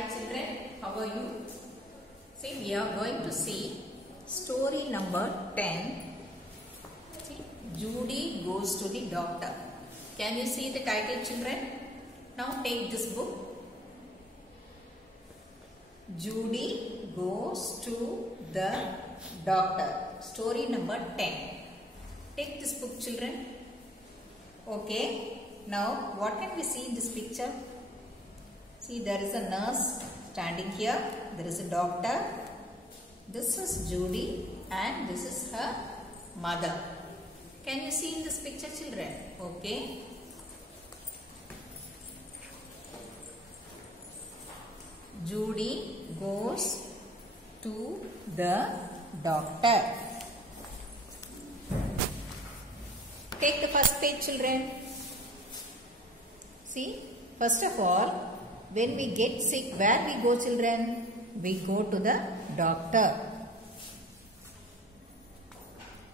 Hi children, how are you? See, we are going to see story number 10. See, Judy goes to the doctor. Can you see the title, children? Now take this book. Judy goes to the doctor. Story number 10. Take this book, children. Okay. Now, what can we see in this picture? See, there is a nurse standing here. There is a doctor. This is Judy and this is her mother. Can you see in this picture, children? Okay. Judy goes to the doctor. Take the first page, children. See, first of all, when we get sick, where we go, children? We go to the doctor.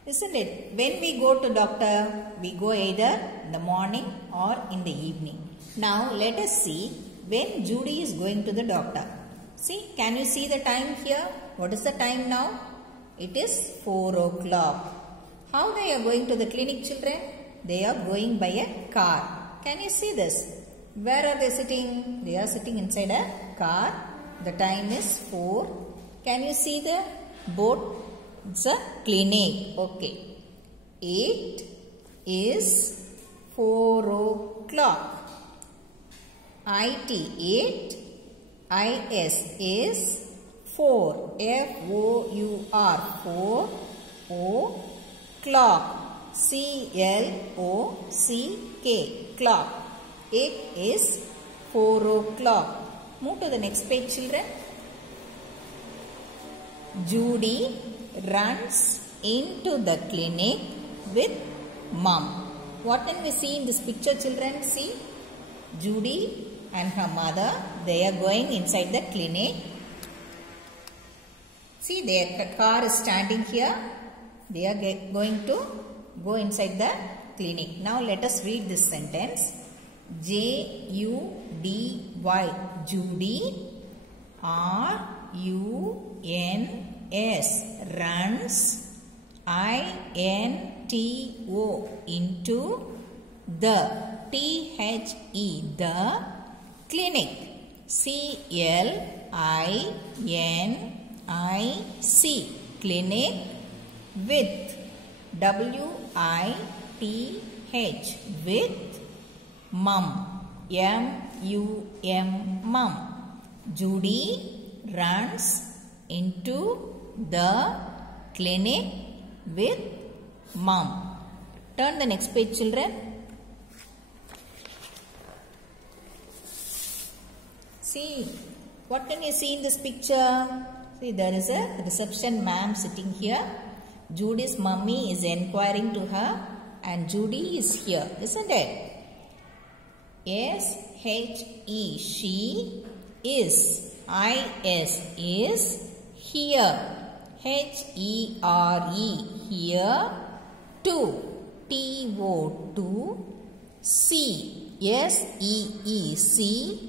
Isn't it? When we go to doctor, we go either in the morning or in the evening. Now, let us see when Judy is going to the doctor. See, can you see the time here? What is the time now? It is 4 o'clock. How they are going to the clinic, children? They are going by a car. Can you see this? Where are they sitting? They are sitting inside a car. The time is 4. Can you see the board? It's a clinic. Okay. It is 4 o'clock. IT 8. IS is 4. FOUR 4. O clock. CLOCK clock. It is 4 o'clock. Move to the next page, children. Judy runs into the clinic with mom. What can we see in this picture, children? See, Judy and her mother, they are going inside the clinic. See, their car is standing here. They are going to go inside the clinic. Now, let us read this sentence. Judy, Judy, runs, runs, into, the, the, clinic, CLINIC, clinic, with, WITH, with, mum, MUM, mum. Judy runs into the clinic with mum. Turn the next page, children. See, what can you see in this picture? See, there is a reception ma'am sitting here. Judy's mummy is inquiring to her and Judy is here, isn't it? SHE, she, is, is, here, HERE, here, to, TO, SEE, see,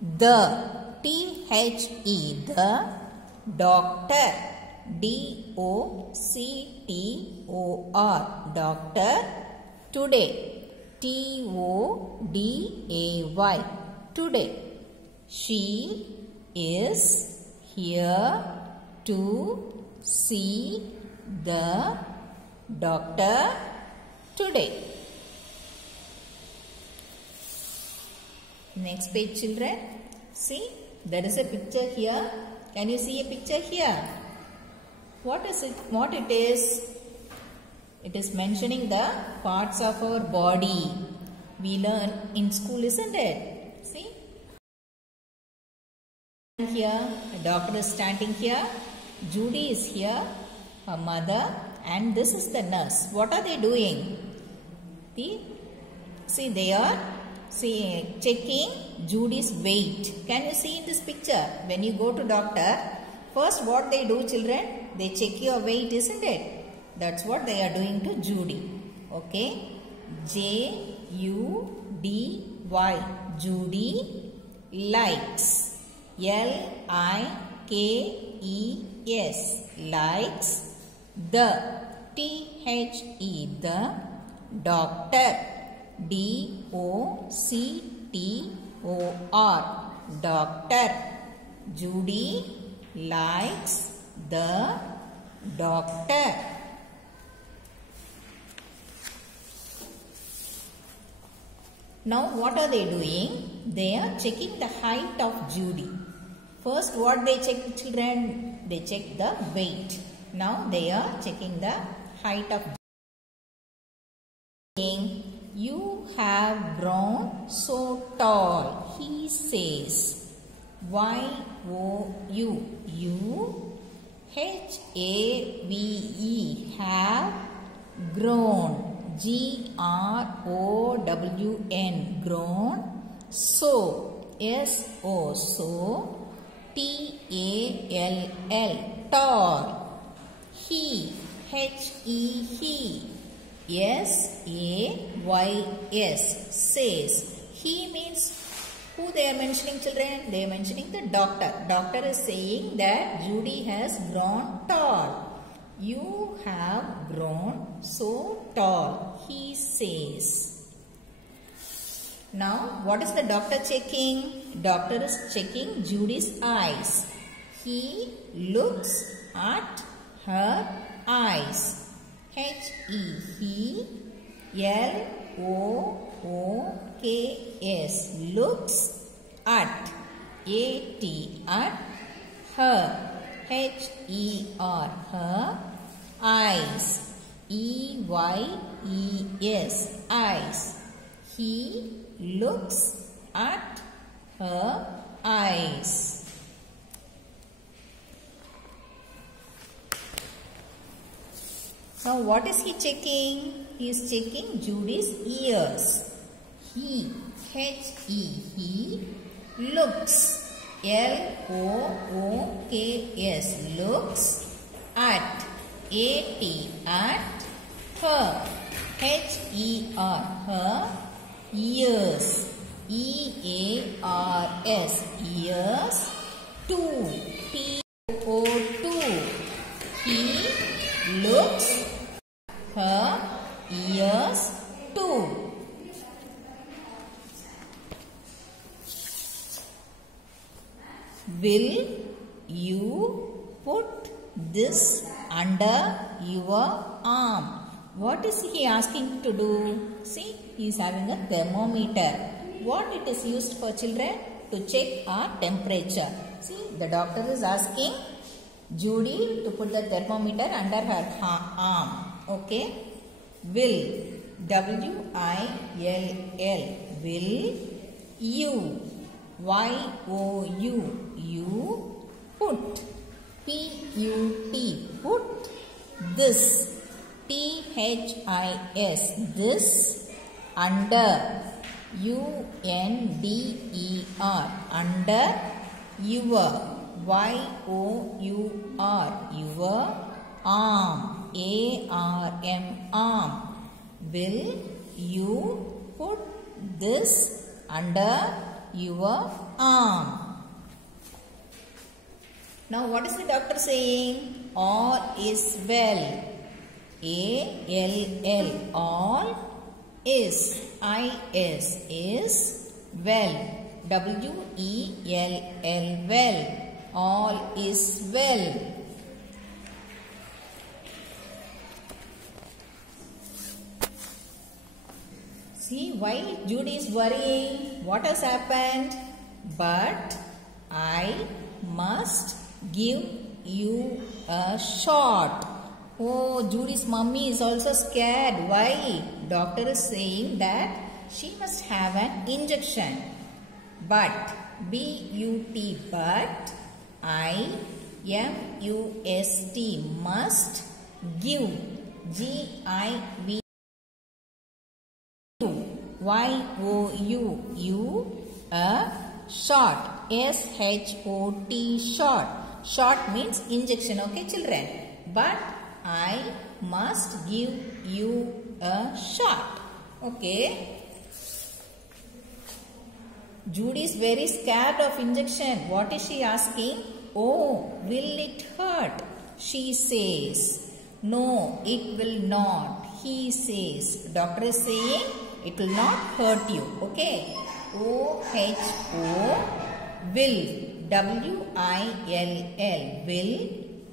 the, the, doctor, DOCTOR, doctor, today, TODAY, today. She is here to see the doctor today. Next page, children. See, there is a picture here. Can you see a picture here? What is it? What it is? It is mentioning the parts of our body. We learn in school, isn't it? See? Here, a doctor is standing here. Judy is here, her mother, and this is the nurse. What are they doing? See, they are checking Judy's weight. Can you see in this picture? When you go to doctor, first what they do, children? They check your weight, isn't it? That's what they are doing to Judy. Okay. Judy, Judy likes L-I-K-E-S, likes. The, T-H-E, the. Doctor, D-O-C-T-O-R, doctor. Judy likes the doctor. Now what are they doing? They are checking the height of Judy. First what they check, children? They check the weight. Now they are checking the height of Judy. You have grown so tall, he says. Y-O-U, you. H-A-V-E, have grown. G-R-O-W-N, grown. So, S-O, so. T-A-L-L, tall. He, H-E, he. S-A-Y-S, says. He means, who they are mentioning, children? They are mentioning the doctor. Doctor is saying that Judy has grown tall. You have grown so tall, he says. Now, what is the doctor checking? Doctor is checking Judy's eyes. He looks at her eyes. H-E, he. L-O-O-K-S, looks at. A-T, at. Her, H-E-R, her. Eyes, E-Y-E-S, eyes. He looks at her eyes. Now what is he checking? He is checking Judy's ears. He, H-E, he, looks, L-O-O-K-S, looks at. A-T, at. Her, H-E-R, her. Ears, E-A-R-S, ears. Two, T-O-O-2, he looks her ears too. Will you put this under your arm? What is he asking to do? See, he is having a thermometer. What it is used for, children? To check our temperature. See, the doctor is asking Judy to put the thermometer under her arm. Okay. Will, W-I-L-L, will. You, Y-O-U, you. Put, P-U-T, put. This, T-H-I-S, this. Under, U-N-D-E-R, under. Your, Y-O-U-R, your. Arm, A-R-M, arm. Will you put this under your arm? Now what is the doctor saying? All is well. A-L-L, all. Is, I-S, is. Well, W-E-L-L, well. All is well. See why Judy is worrying? What has happened? But I must give you a shot. Oh, Judy's mummy is also scared. Why? Doctor is saying that she must have an injection. But, B-U-T, but, I-M-U-S-T, must give, G-I-V, Y-O-U, you, a shot, S-H-O-T, shot. Shot means injection, okay children? But I must give you a shot, okay? Judy is very scared of injection. What is she asking? Oh, will it hurt? She says. No, it will not. He says. Doctor is saying it will not hurt you. Okay. O-H-O will. W-I-L-L. Will.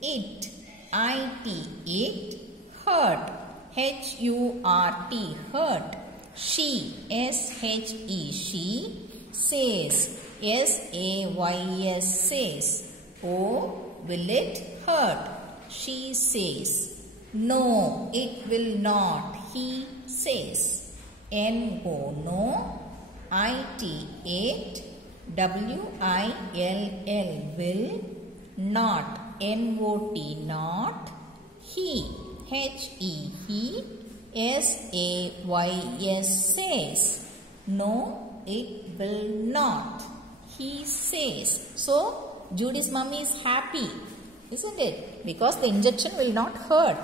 It. I-T. It. Hurt. H-U-R-T. Hurt. She. S-H-E. She. Says. S-A-Y-S. Says. Oh, will it hurt? She says. No, it will not. He says. N-O. No. I-T. It. W-I-L-L. Will. Not. N-O-T. Not. He. H-E. He. S-A-Y-S. Says. No, it will not. He says. So, Judy's mummy is happy, isn't it? Because the injection will not hurt.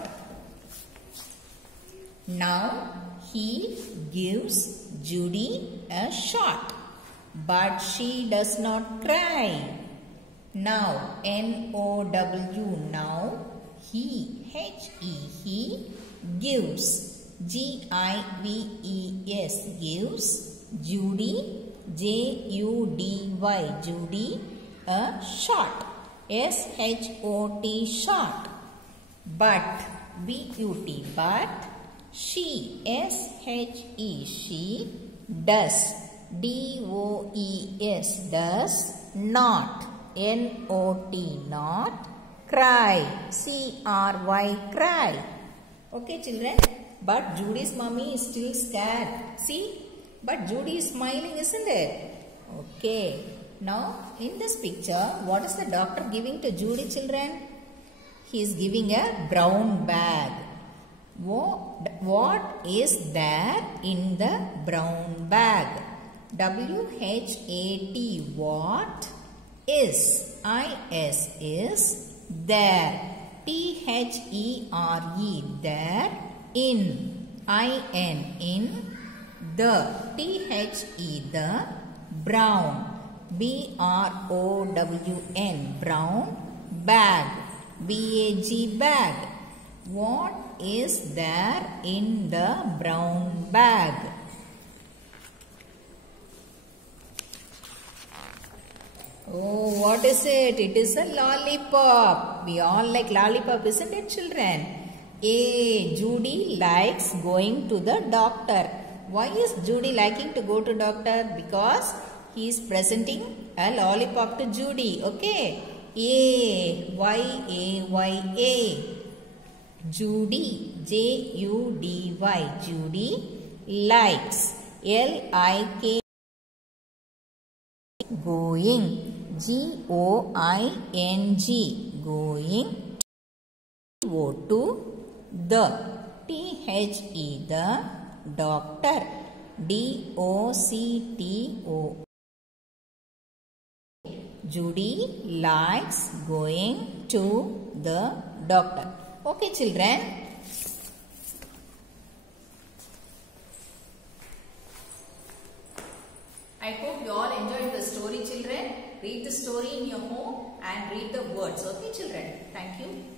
Now, he gives Judy a shot, but she does not cry. Now, N-O-W. Now, he, H-E. He gives. G-I-V-E-S. Gives Judy, J-U-D-Y. Judy a shot. S-H-O-T. Shot. But. B-U-T. But. She. S-H-E. She does. D-O-E-S. Does not. N-O-T. Not. Cry. C-R-Y. Cry. Okay, children. But Judy's mummy is still scared. See? But Judy is smiling, isn't it? Okay. Now, in this picture, what is the doctor giving to Judy, children? He is giving a brown bag. What is there in the brown bag? W-H-A-T. What is? I-S is there. T-H-E-R-E. There. In. I-N. In. The. T-H-E. The. Brown. B-R-O-W-N. Brown. Bag. B-A-G. Bag. What is there in the brown bag? Oh, what is it? It is a lollipop. We all like lollipop, isn't it, children? A. Judy likes going to the doctor. Why is Judy liking to go to doctor? Because he is presenting a lollipop to Judy. Okay. A. Y-A-Y-A. Judy. J-U-D-Y. Judy likes. L-I-K. Going. G-O-I-N-G. Going. Go to the. T-H-E. The. Doctor. D-O-C-T-O. Judy likes going to the doctor. Okay, children. I hope you all enjoyed the story, children. Read the story in your home and read the words. Okay, children. Thank you.